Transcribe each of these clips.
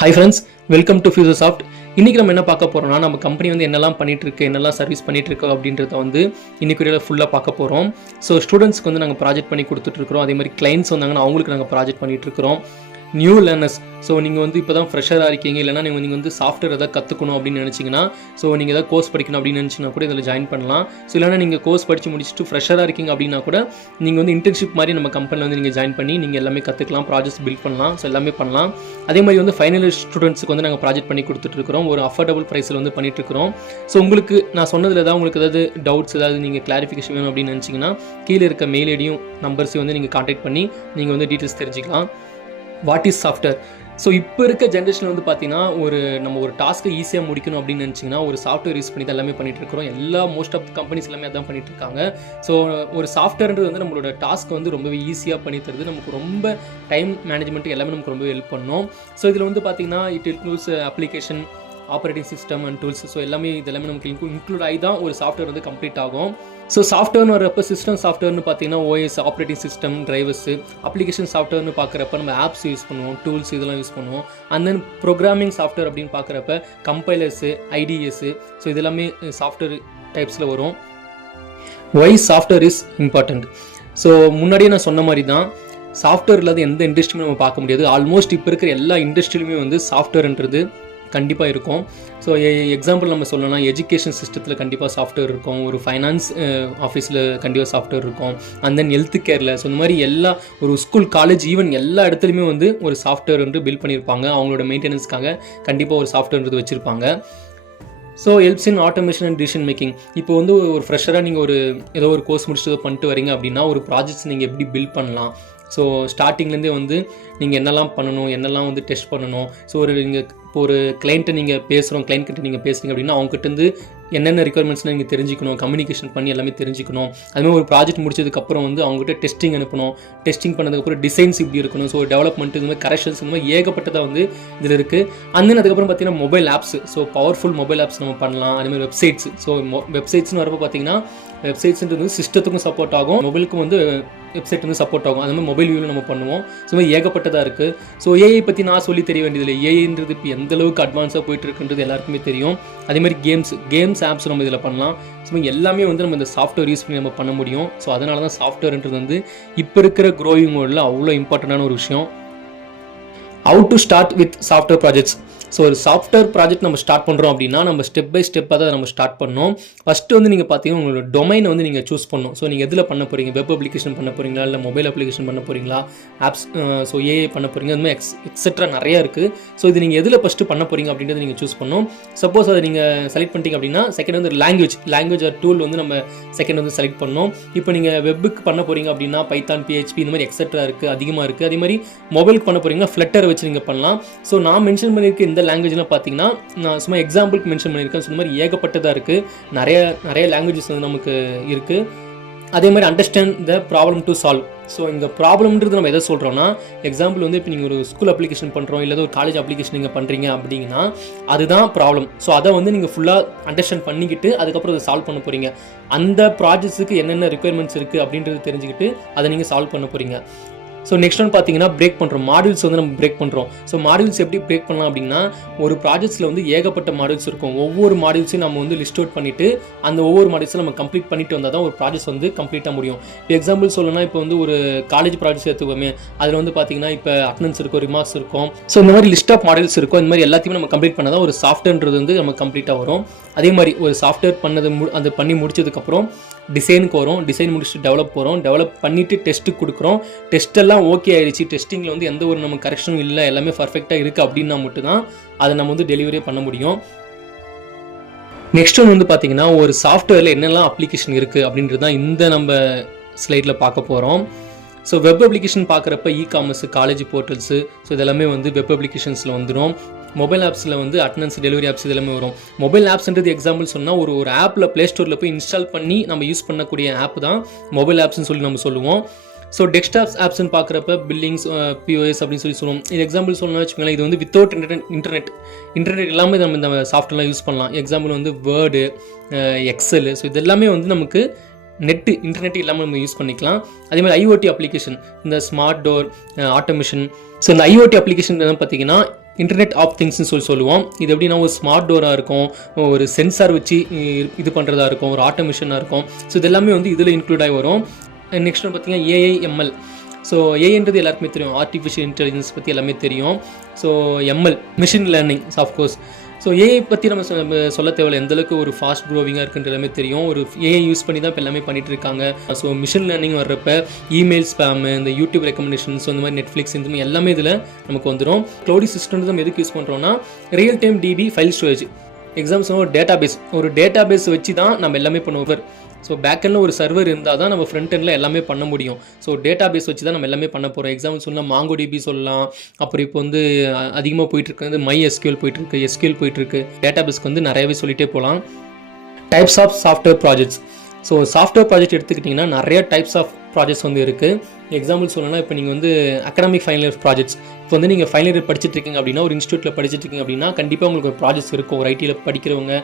Hi friends, welcome to Futuresoft. இன்றைக்கி நம்ம என்ன பார்க்க போகிறோம்னா, நம்ம கம்பெனி வந்து என்னெல்லாம் பண்ணிகிட்ருக்கு, என்னெல்லாம் சர்வீஸ் பண்ணிகிட்ருக்கு அப்படின்றத வந்து இன்றைக்கி வீடியோவில் ஃபுல்லாக பார்க்க போகிறோம். ஸோ ஸ்டூடெண்ட்ஸ்க்கு வந்து நாங்கள் ப்ராஜெக்ட் பண்ணி கொடுத்துட்ருக்குறோம். அதே மாதிரி கிளைண்ட்ஸ் வந்தாங்கன்னா அவங்களுக்கு நாங்கள் ப்ராஜெக்ட் பண்ணிகிட்ருக்குறோம். நியூ லேர்னர்ஸ், ஸோ நீங்கள் வந்து இப்போ தான் ஃப்ரெஷராக இருக்கீங்க, இல்லைனா நீங்கள் வந்து சாஃப்ட்வேர் எதாவது கற்றுக்கணும் அப்படின்னு நினச்சிங்கன்னா, ஸோ நீங்கள் எதாவது கோர்ஸ் படிக்கணும் அப்படின்னு நினச்சிங்கன்னா கூட இதில் ஜாயின் பண்ணலாம். ஸோ இல்லைனா நீங்கள் கோர்ஸ் படித்து முடிச்சுட்டு ஃப்ரெஷராக இருக்கீங்க அப்படின்னா கூட நீங்கள் வந்து இன்டர்ன்ஷிப் மாதிரி நம்ம கம்பெனியில் வந்து நீங்கள் ஜாயின் பண்ணி நீங்கள் எல்லாமே கற்றுக்கலாம், ப்ராஜெக்ட்ஸ் பில்ட் பண்ணலாம். ஸோ எல்லாமே பண்ணலாம். அதே மாதிரி வந்து ஃபைனல் இயர் ஸ்டூடெண்ட்ஸுக்கு வந்து நாங்கள் ப்ராஜெக்ட் பண்ணி கொடுத்துட்ருக்கோம். ஒரு அஃபோர்டபுள் ப்ரைஸில் வந்து பண்ணிகிட்ருக்கிறோம். ஸோ உங்களுக்கு நான் சொன்னதில் ஏதாவது உங்களுக்கு ஏதாவது டவுட்ஸ், ஏதாவது நீங்கள் கிளாரிஃபிகேஷன் வேணும் அப்படின்னு நினச்சிங்கன்னா கீழே இருக்க மெயில் ஐடியும் நம்பர்ஸையும் வந்து நீங்கள் கான்டாக்ட் பண்ணி நீங்கள் வந்து டீட்டெயில்ஸ் தெரிஞ்சுக்கலாம். What is software? ஸோ இப்போ இருக்க ஜென்ரேஷனில் வந்து பார்த்தீங்கன்னா நம்ம ஒரு டாஸ்க்கை ஈஸியாக முடிக்கணும் அப்படின்னு நினச்சிங்கன்னா ஒரு சாஃப்ட்வேர் யூஸ் பண்ணி தான் எல்லாமே பண்ணிகிட்டு இருக்கிறோம். மோஸ்ட் ஆஃப் கம்பெனிஸ் எல்லாமே அதான் பண்ணிட்டு இருக்காங்க. ஸோ ஒரு சாஃப்ட்வேர்ன்றது வந்து நம்மளோட டாஸ்க் வந்து ரொம்பவே ஈஸியாக பண்ணி தருது. நமக்கு ரொம்ப டைம் மேனேஜ்மெண்ட் எல்லாமே நமக்கு ரொம்ப ஹெல்ப் பண்ணும். ஸோ இதில் வந்து பார்த்தீங்கன்னா it includes application, operating system and tools. So எல்லாமே இதெல்லாமே நமக்கு இன்க்ளூட் ஆகி தான் ஒரு சாஃப்ட்வேர் வந்து கம்ப்ளீட் ஆகும். ஸோ சாஃப்ட்வேர்னு வரப்போ சிஸ்டம் சாஃப்ட்வேர்னு பார்த்தீங்கன்னா OS, operating system, drivers. Application சாஃப்ட்வேர்னு பார்க்குறப்ப நம்ம ஆப்ஸ் யூஸ் பண்ணுவோம், டூல்ஸ் இதெல்லாம் யூஸ் பண்ணுவோம். அண்ட் தென் ப்ரோக்ராமிங் சாஃப்ட்வேர் அப்படின்னு பார்க்குறப்ப கம்பைலர்ஸு, ஐடிஎஸ்ஸு. ஸோ இதெல்லாமே சாஃப்ட்வேர் டைப்ஸில் வரும். Why software is important? So முன்னாடியே நான் சொன்ன மாதிரி தான், சாஃப்ட்வேர் இல்லாத எந்த இண்டஸ்ட்ரியுமே நம்ம பார்க்க முடியாது. ஆல்மோஸ்ட் இப்போ இருக்கிற எல்லா இண்டஸ்ட்ரியிலுமே வந்து சாஃப்ட்வேர்ன்றது கண்டிப்பாக இருக்கும். ஸோ எக்ஸாம்பிள் நம்ம சொல்லலாம், எஜுகேஷன் சிஸ்டத்தில் கண்டிப்பாக சாஃப்ட்வேர் இருக்கும், ஒரு ஃபைனான்ஸ் ஆஃபீஸில் கண்டிப்பாக சாஃப்ட்வேர் இருக்கும், அண்ட் தென் ஹெல்த் கேரில். ஸோ இந்த மாதிரி எல்லா ஒரு ஸ்கூல், காலேஜ், ஈவன் எல்லா இடத்துலையுமே வந்து ஒரு சாஃப்ட்வேர் வந்து பில்ட் பண்ணியிருப்பாங்க. அவங்களோட மெயின்டெனன்ஸ்க்காக கண்டிப்பாக ஒரு சாஃப்ட்வேர்ன்றது வச்சுருப்பாங்க. So helps in automation and decision making. இப்போ வந்து ஒரு ஃப்ரெஷராக நீங்கள் ஏதோ ஒரு கோர்ஸ் முடிச்சுட்டு பண்ணிட்டு வரீங்க அப்படின்னா ஒரு ப்ராஜெக்ட்ஸ் நீங்கள் எப்படி பில்ட் பண்ணலாம். ஸோ ஸ்டார்டிங்லேருந்தே வந்து நீங்கள் என்னெல்லாம் பண்ணணும், என்னெல்லாம் வந்து டெஸ்ட் பண்ணணும். ஸோ இப்போ ஒரு கிளைண்ட்டை நீங்கள் கிளைண்ட்கிட்ட நீங்கள் பேசுகிறீங்க அப்படின்னா அவங்ககிட்டருந்து என்னென்ன ரெக்குயர்மெண்ட்ஸ்லாம் நீங்கள் தெரிஞ்சுக்கணும், கம்யூனிகேஷன் பண்ணி எல்லாமே தெரிஞ்சுக்கணும். அதுமாதிரி ஒரு ப்ராஜெக்ட் முடிச்சதுக்கப்புறம் வந்து அவங்ககிட்ட டெஸ்டிங் அனுப்பணும். டெஸ்டிங் பண்ணதுக்கப்புறம் டிசைன்ஸ் இப்படி இருக்கணும். ஸோ டெவலப்மெண்ட், இந்த மாதிரி கரெக்ஷன்ஸ், இந்த மாதிரி ஏகப்பட்டதாக வந்து இதில் இருக்குது. அண்ட் தென் அதுக்கப்புறம் பார்த்தீங்கன்னா mobile apps. So powerful mobile apps நம்ம பண்ணலாம். அதேமாதிரி வெப்சைட்ஸ். ஸோ வெப்சைட்ஸ்னு வரப்போ பார்த்தீங்கன்னா வெப்சைட்ஸ்ன்றது வந்து சிஸ்டத்துக்கும் சப்போர்ட் ஆகும், மொபைலுக்கும் வந்து வெப்சைட் வந்து சப்போர்ட் ஆகும். அது மாதிரி மொபைல் வியூவில் நம்ம பண்ணுவோம். ஸோ மாதிரி ஏகப்பட்டதாக இருக்குது. ஸோ ஏஐ பற்றி நான் சொல்லி தெரிய வேண்டியதில்லை. ஏஐன்றது இப்போ எந்த அளவுக்கு அட்வான்ஸாக போயிட்டு இருக்குன்றது எல்லாருக்குமே தெரியும். அதேமாதிரி கேம்ஸ் ஆப்ஸ் நம்ம இதில் பண்ணலாம். ஸோ எல்லாமே வந்து நம்ம இந்த சாஃப்ட்வேர் யூஸ் பண்ணி நம்ம பண்ண முடியும். ஸோ அதனால தான் சாஃப்ட்வேர்ன்றது வந்து இப்போ இருக்கிற க்ரோயிங் வேர்ல்டில் அவ்வளோ இம்பார்ட்டண்டான ஒரு விஷயம். How to start with software projects? So ஒரு சாஃப்ட்வேர் ப்ராஜெக்ட் நம்ம ஸ்டார்ட் பண்ணுறோம் அப்படின்னா நம்ம ஸ்டெப் பை ஸ்டெப்பாக தான் நம்ம ஸ்டார்ட் பண்ணணும். ஃபஸ்ட்டு வந்து நீங்கள் பார்த்தீங்கன்னா உங்களோட டொமைனை வந்து நீங்கள் சூஸ் பண்ணணும். ஸோ நீங்கள் எதில் பண்ண போகிறீங்க? வெப் அப்ளிகேஷன் பண்ண போகிறீங்களா, இல்லை மொபைல் அப்ளிகேஷன் பண்ண போகிறீங்களா, ஆப்ஸ், ஸோ ஏஐ பண்ண போகிறீங்க, அது மாதிரி எக்ஸெட்ரா நிறையா இருக்குது. ஸோ இது நீங்கள் எதில் ஃபஸ்ட்டு பண்ண போகிறீங்க அப்படின்றத நீங்கள் சூஸ் பண்ணணும். சப்போஸ் அதை நீங்கள் செலக்ட் பண்ணிட்டீங்க அப்படின்னா செகண்ட் வந்து லாங்குவேஜ் ஆர் டூல் வந்து நம்ம செகண்ட் வந்து செலக்ட் பண்ணணும். இப்போ நீங்கள் வெப்புக்கு பண்ண போகிறீங்க அப்படின்னா பைத்தான், பிஹெச்பி இந்த மாதிரி எக்ஸெட்ரா இருக்குது, அதிகமாக இருக்குது. அதே மாதிரி மொபைலுக்கு பண்ண போகிறீங்கன்னா ஃப்ளட்டர் வச்சு நீங்கள் பண்ணலாம். ஸோ நான் மென்ஷன் பண்ணியிருக்க இந்த லாங்குவேஜ்லாம் பார்த்தீங்கன்னா நான் சும்மா எக்ஸாம்பிளுக்கு மென்ஷன் பண்ணியிருக்கேன். ஸோ இந்த மாதிரி ஏகப்பட்டதாக இருக்குது. நிறைய லாங்குவேஜஸ் வந்து நமக்கு இருக்குது. அதே மாதிரி understand the problem to solve. So இந்த ப்ராப்ளம்ன்றது நம்ம எதை சொல்கிறோம்னா, எக்ஸாம்பிள் வந்து இப்போ நீங்கள் ஒரு ஸ்கூல் அப்ளிகேஷன் பண்ணுறோம், இல்லை ஒரு காலேஜ் அப்ளிகேஷன் நீங்கள் பண்ணுறீங்க அப்படிங்கன்னா அதுதான் ப்ராப்ளம். ஸோ அதை வந்து நீங்கள் ஃபுல்லாக அண்டர்ஸ்டாண்ட் பண்ணிக்கிட்டு அதுக்கப்புறம் அதை சால்வ் பண்ண போகிறீங்க. அந்த ப்ராஜெக்ட்ஸுக்கு என்னென்ன ரிக்குயர்மெண்ட்ஸ் இருக்குது அப்படின்றது தெரிஞ்சுக்கிட்டு அதை நீங்கள் சால்வ் பண்ண போகிறீங்க. ஸோ நெக்ஸ்ட் ஒன் பார்த்தீங்கன்னா பிரேக் பண்ணுறோம். மாடியூல்ஸ் வந்து நம்ம பிரேக் பண்ணுறோம். ஸோ மாடியூல்ஸ் எப்படி பிரேக் பண்ணலாம் அப்படின்னா, ஒரு ப்ராஜெக்ட்ஸில் வந்து ஏகப்பட்ட மாடியூல்ஸ் இருக்கும். ஒவ்வொரு மாடியூல்ஸையும் நம்ம வந்து லிஸ்ட் அவுட் பண்ணிவிட்டு அந்த ஒவ்வொரு மாடியூல்ஸும் நம்ம கம்ப்ளீட் பண்ணிட்டு வந்தால் தான் ஒரு ப்ராஜெக்ட்ஸ் வந்து கம்ப்ளீட்டாக முடியும். இப்போ எக்ஸாம்பிள் சொல்லணும்னா, இப்போ வந்து ஒரு காலேஜ் ப்ராஜெக்ட்ஸ் எடுத்துக்கோமே, அதில் வந்து பார்த்தீங்கன்னா இப்போ அட்டெண்டன்ஸ் இருக்கும், ரிமார்க்ஸ் இருக்கும். ஸோ இந்த மாதிரி லிஸ்ட் ஆஃப் மாடியூல்ஸ் இருக்கும். இந்த மாதிரி எல்லாத்தையுமே நம்ம கம்ப்ளீட் பண்ணால் தான் ஒரு சாஃப்ட்வேர்ன்றது வந்து நம்ம கம்ப்ளீட்டாக வரும். அதே மாதிரி ஒரு சாஃப்ட்வேர் அது பண்ணி முடிச்சதுக்கப்புறம் டிசைனுக்கு வரும். டிசைன் முடிச்சுட்டு டெவலப் பண்ணிவிட்டு டெஸ்ட்டுக்கு கொடுக்குறோம். டெஸ்ட்டெல்லாம் ஓகே ஆயிடுச்சு, டெஸ்டிங்கில் வந்து எந்த ஒரு நம்ம கரெக்ஷனும் இல்லை, எல்லாமே பர்ஃபெக்டாக இருக்குது அப்படின்னா மட்டும்தான் அதை நம்ம வந்து டெலிவரியே பண்ண முடியும். நெக்ஸ்ட் ஒன்று வந்து பார்த்தீங்கன்னா, ஒரு சாஃப்ட்வேரில் என்னெல்லாம் அப்ளிகேஷன் இருக்குது அப்படின்றது தான் இந்த நம்ம ஸ்லைடில் பார்க்க போகிறோம். ஸோ வெப் அப்ளிகேஷன் பார்க்குறப்ப காமர்ஸ், காலேஜ் போர்ட்டல்ஸு, ஸோ இதெல்லாமே வந்து வெப் அப்ளிகேஷன்ஸில் வந்துடும். மொபைல் ஆப்ஸில் வந்து அட்டெண்டன்ஸ், டெலிவரி ஆப்ஸ் இதெல்லாமே வரும். மொபைல் ஆப்ஸ்ன்றது எக்ஸாம்பிள் சொன்னால் ஒரு ஆப்பில் ப்ளே ஸ்டோரில் போய் இன்ஸ்டால் பண்ணி நம்ம யூஸ் பண்ணக்கூடிய ஆப் தான் மொபைல் ஆப்ஸ்ன்னு சொல்லி நம்ம சொல்லுவோம். ஸோ டெஸ்க்டாப் ஆப்ஸ்ன்னு பார்க்குறப்ப பில்லிங்ஸ், பிஓஎஸ் அப்படின்னு சொல்லுவோம். இது எக்ஸாம்பிள் சொல்லணும்னு வச்சுக்கோங்களேன், இது வந்து வித்தவுட் இன்டர்நெட் எல்லாமே நம்ம இந்த சாஃப்ட்வேர்லாம் யூஸ் பண்ணலாம். எக்ஸாம்பிள் வந்து வேர்டு, எக்ஸல். ஸோ இது எல்லாமே வந்து நமக்கு இன்டர்நெட் இல்லாமல் நம்ம யூஸ் பண்ணிக்கலாம். அதே மாதிரி ஐஓடி அப்ளிகேஷன், இந்த ஸ்மார்ட் டோர், ஆட்டோமேஷன். ஸோ இந்த ஐஓடி அப்ளிகேஷன் பார்த்தீங்கன்னா இன்டர்நெட் ஆஃப் திங்ஸ்னு சொல்லுவோம். இது எப்படின்னா ஒரு ஸ்மார்ட் டோராக இருக்கும், ஒரு சென்சார் வச்சு இது பண்ணுறதா இருக்கும், ஒரு ஆட்டோமேஷனாக இருக்கும். ஸோ இது எல்லாமே வந்து இதில் இன்க்ளூட் ஆகி வரும். நெக்ஸ்ட் வந்து பார்த்தீங்கன்னா ஏஐஎம்எல். ஸோ ஏன்றது எல்லாருக்குமே தெரியும், ஆர்டிஃபிஷியல் இன்டெலிஜென்ஸ் பற்றி எல்லாமே தெரியும். So ML machine learning of course. So AI பற்றி நம்ம சொல்ல தேவையில்லை, எந்தளவுக்கு ஒரு ஃபாஸ்ட் க்ரோவிங்காக இருக்குன்ற எல்லாமே தெரியும். ஒரு ஏஐ யூஸ் பண்ணி தான் இப்போ எல்லாமே பண்ணிகிட்டு இருக்காங்க. ஸோ மிஷின் லேர்னிங் வர்றப்ப இமெயில் ஸ்பேமு, இந்த யூடியூப் ரெக்கமெண்டேஷன்ஸ், இந்த மாதிரி நெட்ஃப்ளிக்ஸ், இந்த மாதிரி எல்லாமே இதில் நமக்கு வந்துடும். க்ளவுடி சிஸ்டம் நம்ம எதுக்கு யூஸ் பண்ணுறோம்னா real time DB file storage. Examples ஒரு டேட்டா பேஸ் வச்சு தான் நம்ம எல்லாமே பண்ணுவோம். ஸோ பேக்கெண்டில் ஒரு சர்வர் இருந்தால் தான் நம்ம ஃப்ரண்ட் எண்டில் எல்லாமே பண்ண முடியும். ஸோ டேட்டா பேஸ் வச்சு தான் நம்ம எல்லாமே பண்ண போகிறோம். எக்ஸாம்பிள் சொல்லலாம் MongoDB சொல்லலாம். அப்புறம் இப்போ வந்து அதிகமாக போயிட்டுருக்கு MySQL போயிட்டுருக்கு, SQL போயிட்டுருக்கு. டேட்டா பேஸ்க்கு வந்து நிறையவே சொல்லிகிட்டே போகலாம். Types of software projects. So software project எடுத்துக்கிட்டிங்கன்னா நிறைய டைப்ஸ் ஆஃப் ப்ராஜெக்ட்ஸ் வந்து இருக்குது. எக்ஸாம்பிள் சொல்லணும்னா இப்போ நீங்கள் வந்து அகாடமிக் ஃபைனல் இயர் ப்ராஜெக்ட்ஸ். இப்போ வந்து நீங்கள் ஃபைனல் இயர் படிச்சுட்டு இருக்கீங்க அப்படின்னா, ஒரு இன்ஸ்டியூட்டில் படிச்சுட்டு இருக்கீங்க அப்படின்னா கண்டிப்பாக உங்களுக்கு ஒரு ப்ராஜெக்ட்ஸ் இருக்கும். ஒரு ஐடியில் படிக்கிறவங்க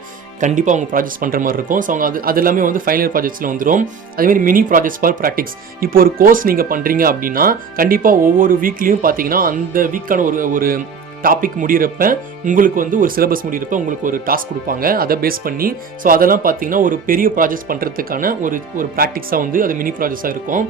கண்டிப்பாக அவங்க ப்ராஜெக்ட்ஸ் பண்ணுற மாதிரி இருக்கும். ஸோ அவங்க அது எல்லாமே வந்து ஃபைனல் இயர் ப்ராஜெக்ட்ஸில் வந்துடும். அதேமாதிரி மினி ப்ராஜெக்ட்ஸ் ஃபார் ப்ராக்டிக்ஸ். இப்போ ஒரு கோர்ஸ் நீங்கள் பண்ணுறீங்க அப்படின்னா கண்டிப்பாக ஒவ்வொரு வீக்லேயும் பார்த்தீங்கன்னா அந்த வீக்கான ஒரு டாபிக் முடிகிறப்ப உங்களுக்கு வந்து ஒரு சிலபஸ் முடிகிறப்ப உங்களுக்கு ஒரு டாஸ்க் கொடுப்பாங்க, அதை பேஸ் பண்ணி. ஸோ அதெல்லாம் பார்த்தீங்கன்னா ஒரு பெரிய ப்ராஜெக்ட்ஸ் பண்ணுறதுக்கான ஒரு ப்ராக்டிக்ஸாக வந்து அது மினி ப்ராஜெக்ட்ஸாக இருக்கும்.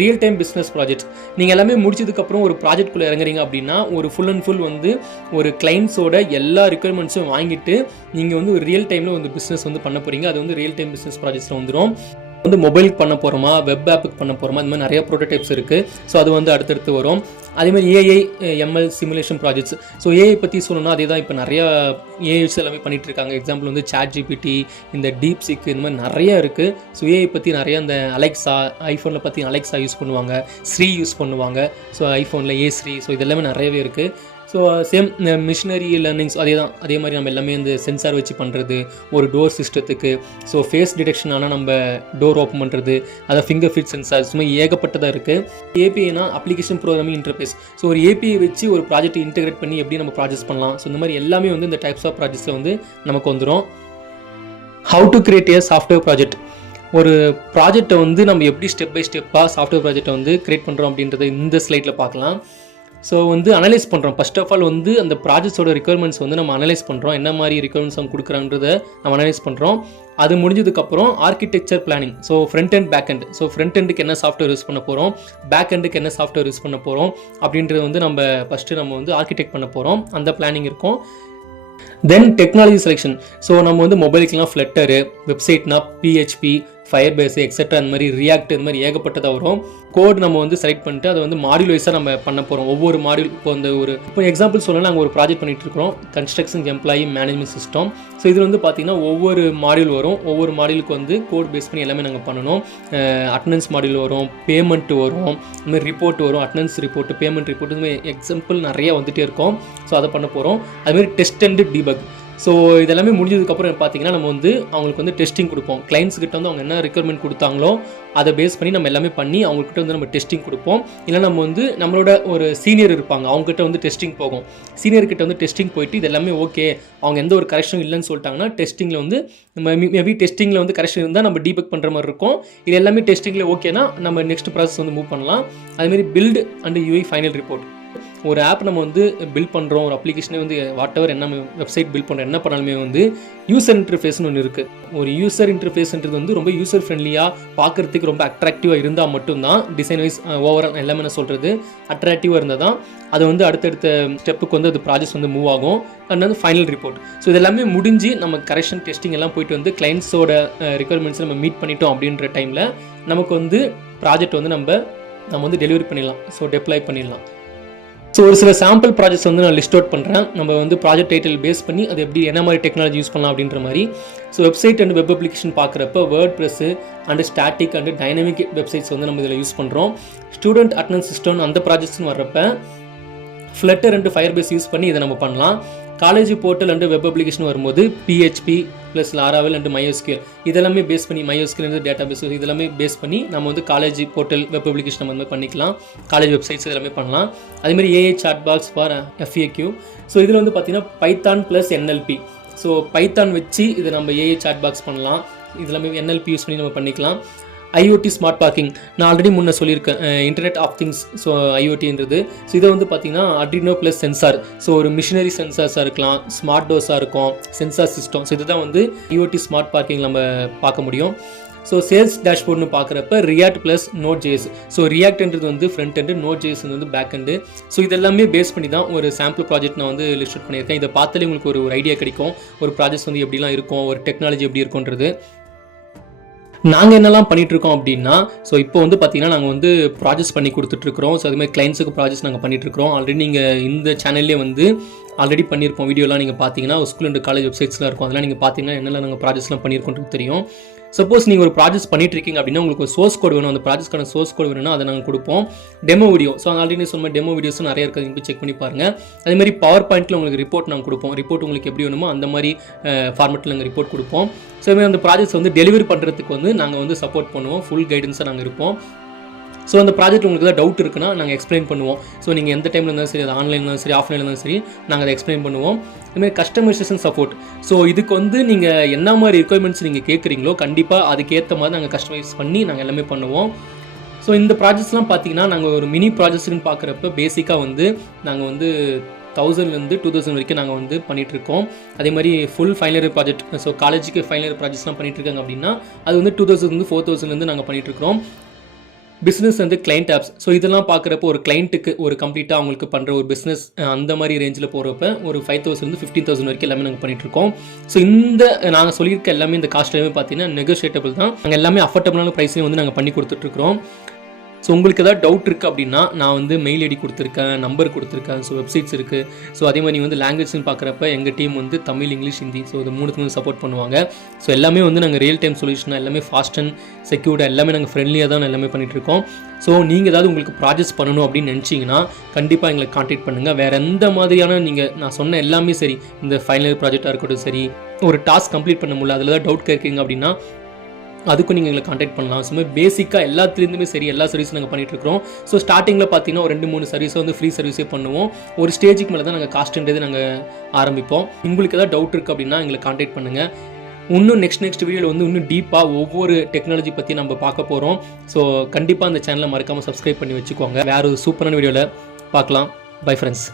Real time business projects. நீங்கள் எல்லாமே முடிச்சதுக்கப்புறம் ஒரு ப்ராஜெக்ட்குள்ளே இறங்குறீங்க அப்படின்னா ஒரு ஃபுல் அண்ட் ஃபுல் வந்து ஒரு கிளைண்ட்ஸோட எல்லா ரிக்வயர்மெண்ட்ஸும் வாங்கிட்டு நீங்கள் வந்து ஒரு ரியல் டைமில் வந்து பிஸ்னஸ் வந்து பண்ண போகிறீங்க. அது வந்து ரியல் டைம் பிஸ்னஸ் ப்ராஜெக்ட்ஸில் வந்துடும். வந்து மொபைலுக்கு பண்ண போகிறோமா, வெப் ஆப்புக்கு பண்ண போகிறோமா, இந்த மாதிரி நிறைய ப்ரோட்டோடைப்ஸ் இருக்குது. ஸோ அது வந்து அடுத்தடுத்து வரும். அதேமாதிரி AIML simulation projects. So AI பற்றி சொல்லணும்னா அதே தான் இப்போ நிறையா ஏஐஸ் எல்லாமே பண்ணிகிட்டு இருக்காங்க. எக்ஸாம்பிள் வந்து ChatGPT, இந்த DeepSeek, இந்த மாதிரி நிறையா இருக்குது. ஸோ ஏஐ பற்றி நிறையா இந்த அலெக்ஸா, ஐஃபோனில் பற்றி அலெக்ஸா யூஸ் பண்ணுவாங்க, ஸ்ரீ யூஸ் பண்ணுவாங்க. ஸோ ஐஃபோனில் ஸ்ரீ. ஸோ இதெல்லாமே நிறையவே இருக்குது. ஸோ சேம் மிஷினரி லேர்னிங்ஸ் அதே மாதிரி நம்ம எல்லாமே இந்த சென்சார் வச்சு பண்ணுறது ஒரு டோர் சிஸ்டத்துக்கு. ஸோ ஃபேஸ் டிடெக்ஷன் ஆனால் நம்ம டோர் ஓப்பன் பண்ணுறது, அதை ஃபிங்கர் ஃபிட் சென்சார், சும்மா ஏகப்பட்டதாக இருக்குது. ஏபிஐனா அப்ளிகேஷன் ப்ரோக்ராமிங் இன்டர்ஃபேஸ். ஸோ ஒரு ஏபிஐ வச்சு ஒரு ப்ராஜெக்ட் இன்டெகிரேட் பண்ணி எப்படி நம்ம ப்ராஜெக்ட்ஸ் பண்ணலாம். ஸோ இந்த மாதிரி எல்லாமே வந்து இந்த டைப்ஸ் ஆஃப் ப்ராஜெக்ட்ஸில் வந்து நமக்கு வந்துடும். How to create A software project. ஒரு ப்ராஜெக்டை வந்து நம்ம எப்படி ஸ்டெப் பை ஸ்டெப்பாக சாஃப்ட்வேர் ப்ராஜெக்டை வந்து கிரியேட் பண்ணுறோம் அப்படின்றத இந்த ஸ்லைடில் பார்க்கலாம். ஸோ வந்து அனலைஸ் பண்ணுறோம். ஃபர்ஸ்ட் ஆஃப் ஆல் வந்து அந்த ப்ராஜெக்ட்ஸோட ரிக்வயர்மெண்ட்ஸ் வந்து நம்ம அனலைஸ் பண்ணுறோம். என்ன மாதிரி ரிக்வயர்மெண்ட்ஸ் அவங்க கொடுக்குறான்றத நம்ம அனலைஸ் பண்ணுறோம். அது முடிஞ்சதுக்கப்புறம் architecture planning. So front and back end. So front எண்டுக்கு என்ன சாஃப்ட்வேர் யூஸ் பண்ண போகிறோம், பேக் எண்டுக்கு என்ன சாஃப்ட்வேர் யூஸ் பண்ண போகிறோம் அப்படின்றது வந்து நம்ம ஃபஸ்ட்டு நம்ம வந்து ஆர்கிடெக்ட் பண்ண போகிறோம். அந்த பிளானிங் இருக்கும். தென் டெக்னாலஜி செலெக்ஷன். ஸோ நம்ம வந்து மொபைலுக்குலாம் ஃப்ளட்டரு, வெப்சைட்னா PHP, ஃபயர்பேஸ் எக்ஸெட்ரா, அந்த மாதிரி ரியாக்ட், இந்த மாதிரி ஏகப்பட்டதாக வரும். கோட் நம்ம வந்து செலக்ட் பண்ணிட்டு அதை வந்து மாடியூல் வைஸாக நம்ம பண்ண போகிறோம். ஒவ்வொரு மாடியூல் இப்போ எக்ஸாம்பிள் சொல்லலாம், நாங்கள் ஒரு ப்ராஜெக்ட் பண்ணிட்டு இருக்கிறோம், construction employee management system. So இது வந்து பார்த்தீங்கன்னா ஒவ்வொரு மாடியூல் வரும். ஒவ்வொரு மாடியூலுக்கு வந்து கோட் பேஸ் பண்ணி எல்லாமே நாங்கள் பண்ணணும். அட்டனன்ஸ் மாடியூல் வரும், பேமெண்ட் வரும், இந்த மாதிரி ரிப்போர்ட் வரும், அட்டனன்ஸ் ரிப்போர்ட், பேமெண்ட் ரிப்போர்ட், இந்த மாதிரி எக்ஸாம்பிள் நிறையா வந்துகிட்டே இருக்கும். ஸோ அதை பண்ண போகிறோம். அதுமாதிரி டெஸ்ட் அண்ட் டீபக். ஸோ இதெல்லாமே முடிஞ்சதுக்கப்புறம் பார்த்தீங்கன்னா நம்ம வந்து அவங்களுக்கு வந்து டெஸ்டிங் கொடுப்போம். கிளைண்ட்ஸ் கிட்ட வந்து அவங்க என்ன ரெக்யர்மெண்ட் கொடுத்தாங்களோ அதை பேஸ் பண்ணி நம்ம எல்லாமே பண்ணி அவங்கக்கிட்ட வந்து நம்ம டெஸ்டிங் கொடுப்போம். இல்லை நம்ம வந்து நம்மளோட ஒரு சீனியர் இருப்பாங்க, அவங்ககிட்ட வந்து டெஸ்டிங் போகும். சீனியர்கிட்ட வந்து டெஸ்டிங் போயிட்டு இது எல்லாமே ஓகே, அவங்க எந்த ஒரு கரெக்ஷனும் இல்லைன்னு சொல்லிட்டாங்கன்னா டெஸ்டிங்கில் வந்து மேபி டெஸ்டிங்கில் வந்து கரெக்ஷன் இருந்தால் நம்ம டீபக் பண்ணுற மாதிரி இருக்கும். இது எல்லாமே டெஸ்டிங்கில் ஓகேனா நம்ம நெக்ஸ்ட் ப்ராசஸ் வந்து மூவ் பண்ணலாம். அதுமாரி build and UI final report. ஒரு ஆப் நம்ம வந்து பில்ட் பண்ணுறோம், ஒரு அப்ளிகேஷனே வந்து வாட் எவர் என்ன வெப்சைட் பில்ட் பண்ணுறோம், என்ன பண்ணாலுமே வந்து யூசர் இன்டர்ஃபேஸ்னு ஒன்று இருக்குது. ஒரு யூசர் இன்டர்ஃபேஸ்ன்றது வந்து ரொம்ப யூசர் ஃப்ரெண்ட்லியாக பார்க்குறதுக்கு ரொம்ப அட்ராக்டிவாக இருந்தால் மட்டும்தான், டிசைன் வைஸ் ஓவரால் எல்லாமே என்ன சொல்கிறது அட்ராக்டிவாக இருந்தால் தான் அது வந்து அடுத்தடுத்த ஸ்டெப்புக்கு வந்து அது ப்ராஜெக்ட்ஸ் வந்து மூவ் ஆகும். அண்ட் வந்து ஃபைனல் ரிப்போர்ட். ஸோ இதெல்லாமே முடிஞ்சு நம்ம கரெக்ஷன் டெஸ்டிங் எல்லாம் போயிட்டு வந்து கிளைண்ட்ஸோட ரெக்யர்மெண்ட்ஸ் நம்ம மீட் பண்ணிட்டோம் அப்படின்ற டைமில் நமக்கு வந்து ப்ராஜெக்ட் வந்து நம்ம வந்து டெலிவரி பண்ணிடலாம். ஸோ டெப்ளாய் பண்ணிடலாம். ஸோ ஒரு சில சாம்பிள் ப்ராஜெக்ட்ஸ் வந்து நான் லிஸ்ட் அவுட் பண்ணுறேன். நம்ம வந்து ப்ராஜெக்ட் டைட்டில் பேஸ் பண்ணி அது எப்படி என்ன மாதிரி டெக்னாலஜி யூஸ் பண்ணலாம் அப்படின்ற மாதிரி. So website and web application பார்க்குறப்ப WordPress and static and dynamic websites வந்து நம்ம இதில் யூஸ் பண்ணுறோம். ஸ்டூடெண்ட் அட்டனன்ஸ் சிஸ்டம் அந்த ப்ராஜெக்ட்ஸ்னு வர்றப்ப ஃப்ளட்டர் அண்ட் ஃபயர்பேஸ் யூஸ் பண்ணி இதை நம்ம பண்ணலாம். College portal and web application வரும்போது PHP ப்ளஸ் லாராவெல் அண்ட் MySQL இதெல்லாமே பேஸ் பண்ணி MySQL டேட்டா பேஸ் இதெல்லாமே பேஸ் பண்ணி நம்ம வந்து காலேஜ் போர்ட்டல் வெப் அப்ளிகேஷன் நம்ம வந்து பண்ணிக்கலாம். காலேஜ் வெப்சைட்ஸ் இதெல்லாமே பண்ணலாம். அதேமாதிரி AI chat box for FAQ. So இதில் வந்து பார்த்தீங்கன்னா Python plus NLP. So Python வச்சு இதை நம்ம AI சாட் பாக்ஸ் பண்ணலாம். இதெல்லாமே NLP யூஸ் பண்ணி நம்ம பண்ணிக்கலாம். ஐஓடி ஸ்மார்ட் பார்க்கிங் நான் ஆல்ரெடி முன்ன சொல்லியிருக்கேன், இன்டர்நெட் ஆஃப் திங்ஸ். ஸோ ஐஓடின்றது ஸோ இதை வந்து பார்த்தீங்கன்னா அட்ரினோ ப்ளஸ் சென்சார். ஸோ ஒரு மிஷினரி சென்சார்ஸாக இருக்கலாம், ஸ்மார்ட் டோர்ஸாக இருக்கும், சென்சார் சிஸ்டம். ஸோ இதுதான் வந்து ஐஓடி ஸ்மார்ட் பார்க்கிங் நம்ம பார்க்க முடியும். ஸோ சேல்ஸ் டேஷ்போர்ட்னு பார்க்குறப்ப React plus Node JS. So ரியாக்ட்ன்றது வந்து ஃப்ரண்ட் எண்டு, நோட் ஜேஎஸ் வந்து பேக் எண்டு. ஸோ இதெல்லாமே பேஸ் பண்ணி தான் ஒரு சாம்பிள் ப்ராஜெக்ட் நான் வந்து லிஸ்ட் அவுட் பண்ணியிருக்கேன். இதை பார்த்தாலே உங்களுக்கு ஒரு ஐடியா கிடைக்கும், ஒரு ப்ராஜெக்ட் வந்து எப்படிலாம் இருக்கும், ஒரு டெக்னாலஜி எப்படி இருக்கும்ன்றது. நாங்கள் என்னெல்லாம் பண்ணிகிட்ருக்கோம் அப்படின்னா, ஸோ இப்போ வந்து பார்த்தீங்கன்னா நாங்கள் வந்து ப்ராஜெக்ட்ஸ் பண்ணி கொடுத்துட்ருக்குறோம். ஸோ அதுமாதிரி கிளைண்ட்ஸுக்கு ப்ராஜெக்ட்ஸ் நாங்கள் பண்ணிகிட்ருக்கிறோம். ஆல்ரெடி நீங்கள் இந்த சேனல்லே வந்து ஆல்ரெடி பண்ணியிருப்போம். வீடியோலாம் நீங்கள் பார்த்தீங்கன்னா ஸ்கூல் அண்ட் காலேஜ் வெப்சைட்ஸ்லாம் இருக்கும், அதெல்லாம் நீங்கள் பார்த்தீங்கன்னா என்னெல்லாம் நாங்கள் ப்ராஜெக்ட்ஸ்லாம் பண்ணியிருக்கோன்றது தெரியும். சப்போஸ் நீங்கள் ஒரு ப்ராஜெக்ட் பண்ணிட்டு இருக்கீங்க அப்படின்னா உங்களுக்கு ஒரு சோர்ஸ் கோட் வேணும், அந்த ப்ராஜெக்ட்கான சோர்ஸ் கோட் வேணும்னா அதை நாங்கள் கொடுப்போம். டெமோ வீடியோ, ஸோ ஆல்ரெடி சொன்ன டெமோ வீடியோஸும் நிறைய இருக்குது, நீங்கள் போய் செக் பண்ணி பாருங்கள். அதேமாதிரி பவர் பாயிண்ட்டில் உங்களுக்கு ரிப்போர்ட் நாங்கள் கொடுப்போம். ரிப்போர்ட் உங்களுக்கு எப்படி வேணுமோ அந்த மாதிரி ஃபார்மெட்டில் நாங்கள் ரிப்போர்ட் கொடுப்போம். ஸோ இதுமாதிரி அந்த ப்ராஜெக்ட்ஸ் வந்து டெலிவரி பண்ணுறதுக்கு வந்து நாங்கள் வந்து சப்போர்ட் பண்ணுவோம், ஃபுல் கைடன்ஸாக நாங்கள் இருப்போம். ஸோ அந்த ப்ராஜெக்ட் உங்களுக்கு ஏதாவது டவுட் இருக்குன்னா நாங்கள் எக்ஸ்பிளைன் பண்ணுவோம். ஸோ நீங்கள் எந்த டைமில் இருந்தாலும் சரி, அது ஆன்லைனில் இருந்தாலும் சரி, ஆஃப்லைனில் இருந்தாலும் சரி, நாங்கள் அதை எக்ஸ்பிளைன் பண்ணுவோம். இதுமாதிரி கஸ்டமைசேஷன் சப்போர்ட். ஸோ இதுக்கு வந்து நீங்கள் என்ன மாதிரி ரிக்வயர்மெண்ட்ஸ் நீங்கள் கேட்குறீங்களோ கண்டிப்பாக அதுக்கேற்ற மாதிரி நாங்கள் கஸ்டமைஸ் பண்ணி நாங்கள் எல்லாமே பண்ணுவோம். ஸோ இந்த ப்ராஜெக்ட்ஸ்லாம் பார்த்தீங்கன்னா நாங்கள் ஒரு மினி ப்ராஜெக்ட்ஸ்னு பார்க்குறப்ப பேசிக்காக வந்து நாங்கள் வந்து 1000 to 2000 வரைக்கும் நாங்கள் வந்து பண்ணிகிட்ருக்கோம். அதே மாதிரி full final year project, so காலேஜுக்கு ஃபைனல் இயர் ப்ராஜெக்ட்ஸ்லாம் பண்ணிகிட்ருக்காங்க அப்படின்னா அது வந்து 2000 4000 நாங்கள் பண்ணிகிட்ருக்கிறோம். பிஸ்னஸ் வந்து கிளைண்ட் ஆப்ஸ். ஸோ இதெல்லாம் பார்க்குறப்போ ஒரு கிளைண்ட்டுக்கு ஒரு கம்ப்ளீட்டாக அவங்களுக்கு பண்ணுற ஒரு பிஸ்னஸ் அந்த மாதிரி ரேஞ்சில் போகிறப்ப ஒரு 5000 to 15,000 வரைக்கும் எல்லாமே நாங்கள் பண்ணிகிட்ருக்கோம். ஸோ இந்த நாங்கள் சொல்லியிருக்க எல்லாமே இந்த காஸ்ட் எல்லாமே பார்த்தீங்கன்னா நெகோஷியேட்டபிள் தான். நாங்கள் எல்லாமே அஃபோர்டபுளான ப்ரைஸையும் வந்து நாங்கள் பண்ணி கொடுத்துட்ருக்குறோம். ஸோ உங்களுக்கு ஏதாவது டவுட் இருக்குது அப்படின்னா நான் வந்து மெயில் ஐடி கொடுத்துருக்கேன், நம்பர் கொடுத்துருக்கேன். ஸோ வெப்சைட்ஸ் இருக்குது. ஸோ அதே மாதிரி வந்து லாங்குவேஜ்னு பார்க்குறப்ப எங்கள் டீம் வந்து தமிழ், இங்கிலீஷ், ஹிந்தி, ஸோ இது 3த்துக்கு வந்து சப்போர்ட் பண்ணுவாங்க. ஸோ எல்லாமே வந்து நாங்கள் ரியல் டைம் சொல்யூஷனாக எல்லாமே ஃபாஸ்ட் அண்ட் செக்யூர்டாக எல்லாமே நாங்கள் ஃப்ரெண்ட்லியாக தான் எல்லாமே பண்ணிகிட்ருக்கோம். ஸோ நீங்கள் ஏதாவது உங்களுக்கு ப்ராஜெக்ட்ஸ் பண்ணணும் அப்படின்னு நினச்சிங்கன்னா கண்டிப்பாக எங்களை கான்டாக்ட் பண்ணுங்கள். வேறு எந்த மாதிரியான நீங்கள் நான் சொன்ன எல்லாமே சரி, இந்த ஃபைனல் ப்ராஜெக்டாக இருக்கட்டும் சரி, ஒரு டாஸ்க் கம்ப்ளீட் பண்ண முடியல, அதில் தான் டவுட் கேட்குறீங்க அப்படின்னா அதுக்கும் நீங்கள் எங்களை கான்டாக்ட் பண்ணலாம். ஸோ பேசிக்காக எல்லாத்துலேருந்துமே சரி எல்லா சர்வீஸும் நாங்கள் பண்ணிகிட்ருக்கிறோம். ஸோ ஸ்டார்டிங்கில் பார்த்தீங்கன்னா ஒரு 2-3 சர்வீஸை வந்து ஃப்ரீ சர்வீஸே பண்ணுவோம். ஒரு ஸ்டேஜுக்கு மேலே தான் நாங்கள் காஸ்ட்ன்றது நாங்கள் ஆரம்பிப்போம். உங்களுக்கு ஏதாவது டவுட் இருக்குது அப்படின்னா எங்களை கான்டாக்ட் பண்ணுங்கள். இன்னும் நெக்ஸ்ட் வீடியோவில் வந்து இன்னும் டீப்பாக ஒவ்வொரு டெக்னாலஜி பற்றி நம்ம பார்க்க போகிறோம். ஸோ கண்டிப்பாக அந்த சேனலை மறக்காமல் சப்ஸ்கிரைப் பண்ணி வச்சுக்கோங்க. வேறு ஒரு சூப்பரான வீடியோவில் பார்க்கலாம். Bye friends.